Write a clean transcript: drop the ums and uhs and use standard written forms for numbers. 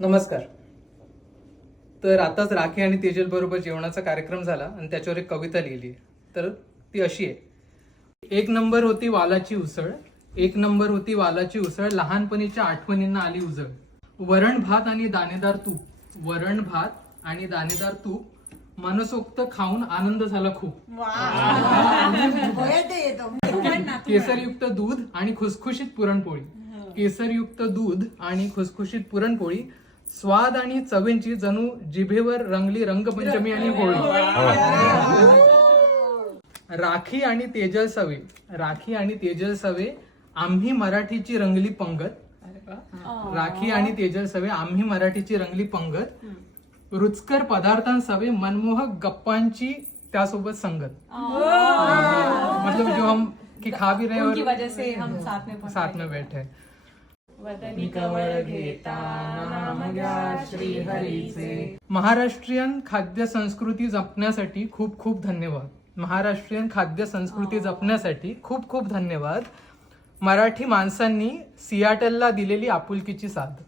नमस्कार. तर आताच राखी आणि तेजल बरोबर जेवणाचा कार्यक्रम झाला आणि त्याच्यावर एक कविता लिहिली. तर ती अशी आहे. एक नंबर होती वालाची उसळ, एक नंबर होती वालाची उसळ, लहानपणीच्या आठवणींना आली उजळ. वरण भात आणि दाणेदार तूप, वरण भात आणि दाणेदार तूप, मनसोक्त खाऊन आनंद झाला खूप. केसरयुक्त दूध आणि खुसखुशीत पुरणपोळी, केसरयुक्त दूध आणि खुसखुशीत पुरणपोळी, स्वाद आणि चवींची जणू जिभेवर रंगली रंगपंचमी आणि होळी. राखी आणि तेजल सवे, राखी आणि तेजल सवे, आम्ही मराठीची रंगली पंगत. राखी आणि तेजल सवे, आम्ही मराठीची रंगली पंगत, रुचकर पदार्थांसवे, मनमोहक गप्पांची त्यासोबत संगत. मतलब जो हम की खा भी रहे उनकी और वजह से हम साथ में बैठे. वदनी कवळ घेता नाम घ्या श्री हरीचे. महाराष्ट्रीयन खाद्य संस्कृती जपण्यासाठी खूप खूप धन्यवाद. महाराष्ट्रीयन खाद्य संस्कृती जपण्यासाठी खूप खूप धन्यवाद. मराठी माणसांनी सियाटलला दिलेली आपुलकीची साथ.